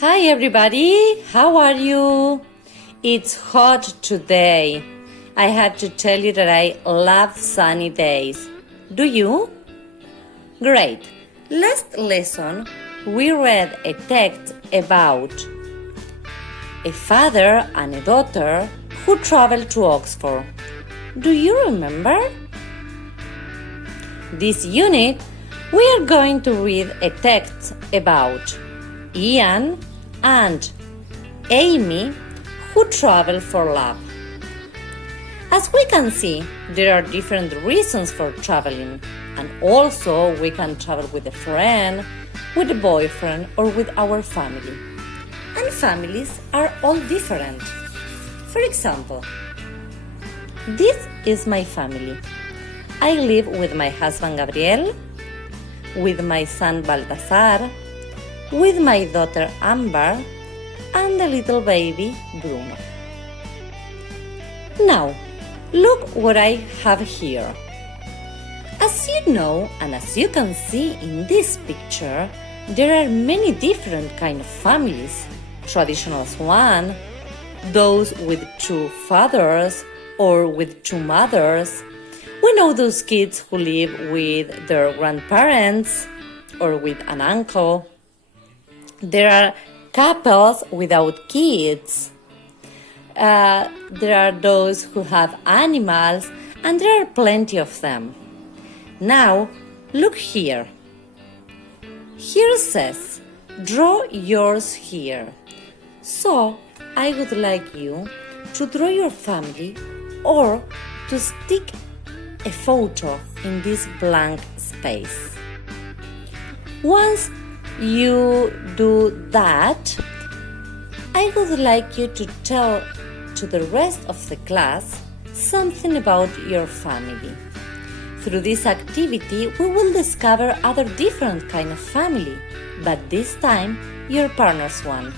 Hi everybody, how are you? It's hot today. I have to tell you that I love sunny days. Do you? Great. Last lesson we read a text about a father and a daughter who traveled to Oxford. Do you remember? This unit we are going to read a text about Ian and Amy who travel for love. As we can see, there are different reasons for traveling, and also we can travel with a friend, with a boyfriend, or with our family. And families are all different. For example, this is my family. I live with my husband Gabriel, with my son Baltasar, with my daughter Amber, and the little baby Bruno. Now, look what I have here. As you know, and as you can see in this picture, there are many different kinds of families. Traditional ones, those with two fathers or with two mothers. We know those kids who live with their grandparents or with an uncle. There are couples without kids. There are those who have animals, and there are plenty of them. Now, look here. Here says, draw yours here. So, I would like you to draw your family or to stick a photo in this blank space. Once you do that, I would like you to tell to the rest of the class something about your family. Through this activity, we will discover other different kind of family, but this time your partner's one.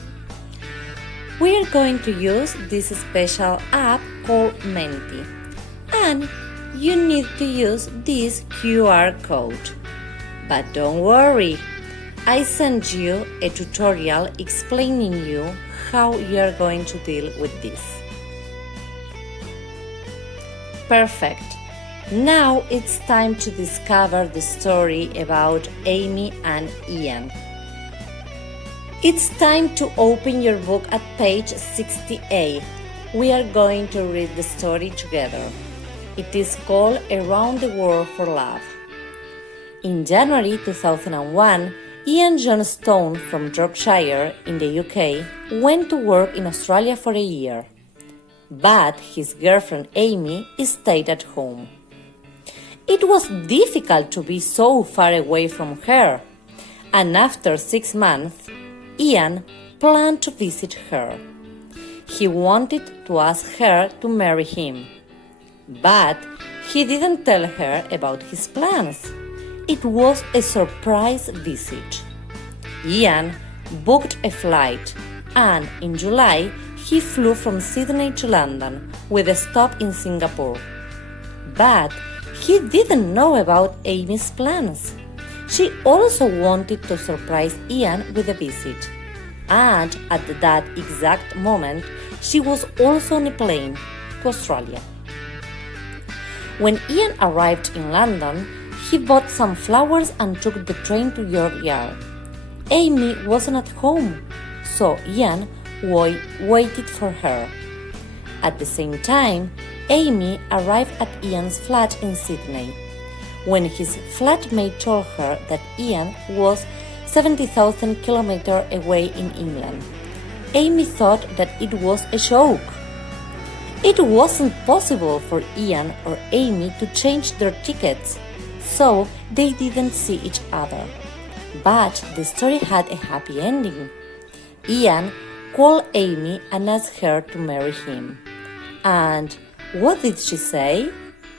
We are going to use this special app called Menti, and you need to use this QR code. But don't worry, I sent you a tutorial explaining you how you are going to deal with this. Perfect. Now it's time to discover the story about Amy and Ian. It's time to open your book at page 68. We are going to read the story together. It is called Around the World for Love. In January 2001, Ian Johnstone from Yorkshire in the UK went to work in Australia for a year, but his girlfriend Amy stayed at home. It was difficult to be so far away from her, and after 6 months, Ian planned to visit her. He wanted to ask her to marry him, but he didn't tell her about his plans. It was a surprise visit. Ian booked a flight, and in July he flew from Sydney to London with a stop in Singapore. But he didn't know about Amy's plans. She also wanted to surprise Ian with a visit, and at that exact moment she was also on a plane to Australia. When Ian arrived in London, he bought some flowers and took the train to York Yard. Amy wasn't at home, so Ian waited for her. At the same time, Amy arrived at Ian's flat in Sydney, when his flatmate told her that Ian was 70,000 kilometers away in England. Amy thought that it was a joke. It wasn't possible for Ian or Amy to change their tickets, so they didn't see each other. But the story had a happy ending. Ian called Amy and asked her to marry him. And what did she say?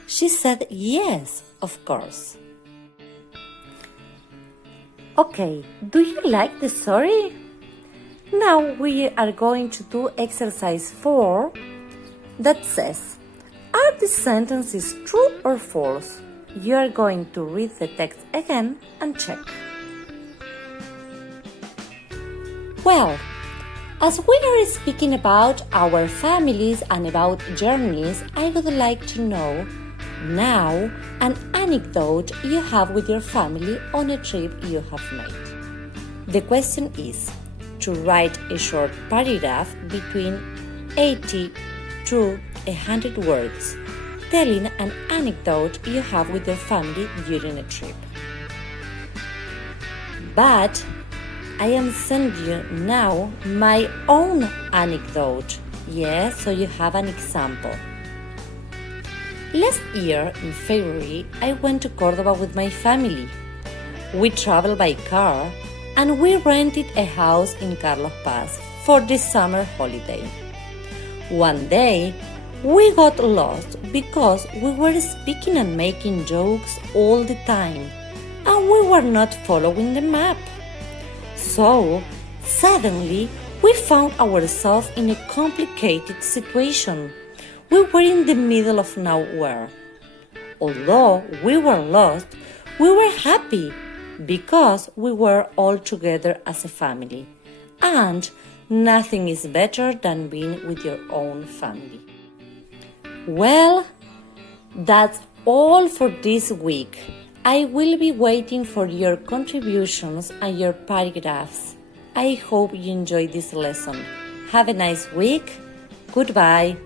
She said yes, of course. Okay, do you like the story? Now we are going to do exercise 4 that says, are the sentences true or false? You are going to read the text again and check. Well, As we are speaking about our families and about journeys, I would like to know now an anecdote you have with your family on a trip you have made. The question is to write a short paragraph between 80 to 100 words, telling an anecdote you have with your family during a trip. But I am sending you now my own anecdote. Yes, so you have an example. Last year in February, I went to Cordoba with my family. We traveled by car and we rented a house in Carlos Paz for the summer holiday. One day, we got lost because we were speaking and making jokes all the time, and we were not following the map. So, suddenly, we found ourselves in a complicated situation. We were in the middle of nowhere. Although we were lost, we were happy because we were all together as a family. And nothing is better than being with your own family. Well, that's all for this week. I will be waiting for your contributions and your paragraphs. I hope you enjoyed this lesson. Have a nice week. Goodbye.